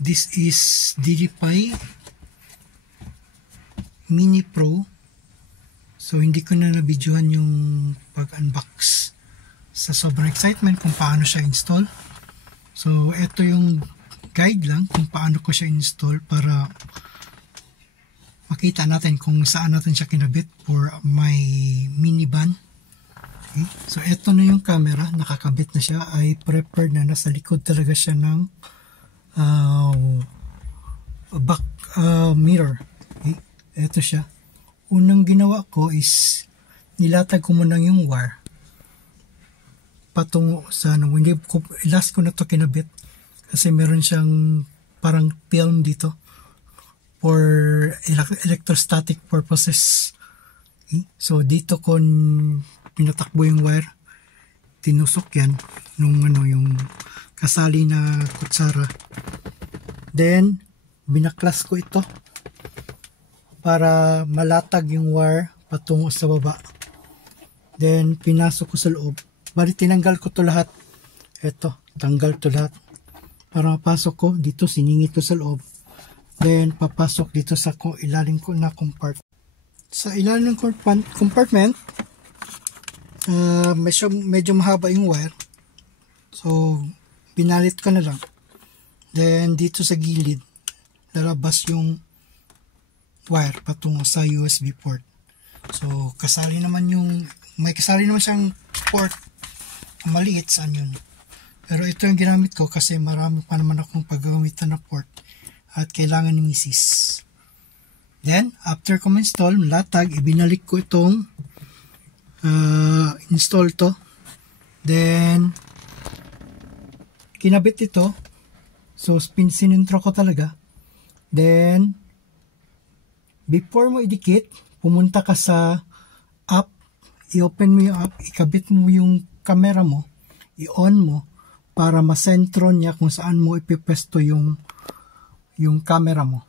This is DJI Mini Pro. So hindi ko na na-videohan yung pag-unbox sa sobrang excitement kung paano siya install. So ito yung guide lang kung paano ko siya install para makita natin kung saan natin siya kinabit for my minivan. Okay. So ito na yung camera, nakakabit na siya, ay prepared na, nasa likod talaga siya ng back mirror. Okay. Ito siya. Unang ginawa ko is nilatag ko muna yung wire patungo sa hindi ko, last ko na to kinabit kasi meron siyang parang film dito for electrostatic purposes. Okay. So dito ko pinatakbo yung wire, tinusok yan nung yung kasali na kutsara, then binaklas ko ito para malatag yung wire patungo sa baba, then pinasok ko sa loob. Bali tinanggal ko to lahat, eto tanggal to lahat para mapasok ko dito, siningit ko sa loob, then papasok dito sa ilalim ko na compartment. Sa ilalim ng compartment, medyo mahaba yung wire, so binalit ko na lang. Then dito sa gilid lalabas yung wire patungo sa USB port. So may kasali naman siyang port maliit, saan yun. Pero ito yung ginamit ko kasi marami pa naman akong paggagamitan na port at kailangan ni misis. Then after ko install, latag, ibinalik ko itong install to, then kinabit ito. So sinintro ko talaga. Then before mo idikit, pumunta ka sa app, i-open mo yung app, ikabit mo yung camera mo, i-on mo para masentro niya kung saan mo ipipwesto yung camera mo.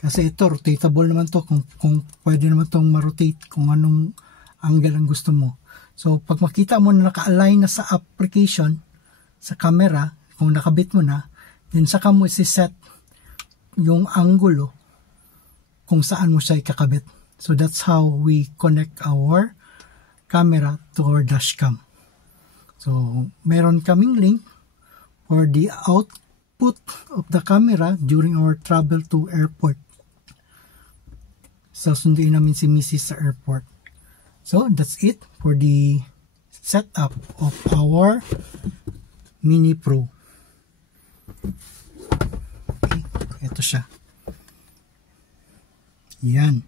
Kasi ito rotatable naman to, kung pwede naman tong ma-rotate kung anong angle ang gusto mo. So pag makita mo na naka-align na sa application sa camera, kung nakabit mo na, then saka mo isi-set yung angulo kung saan mo siya ikakabit. So that's how we connect our camera to our dashcam. So meron kaming link for the output of the camera during our travel to airport. So sunduin namin si Mrs. sa airport. So that's it for the setup of our Mini Pro. Okay, ito siya. Yan.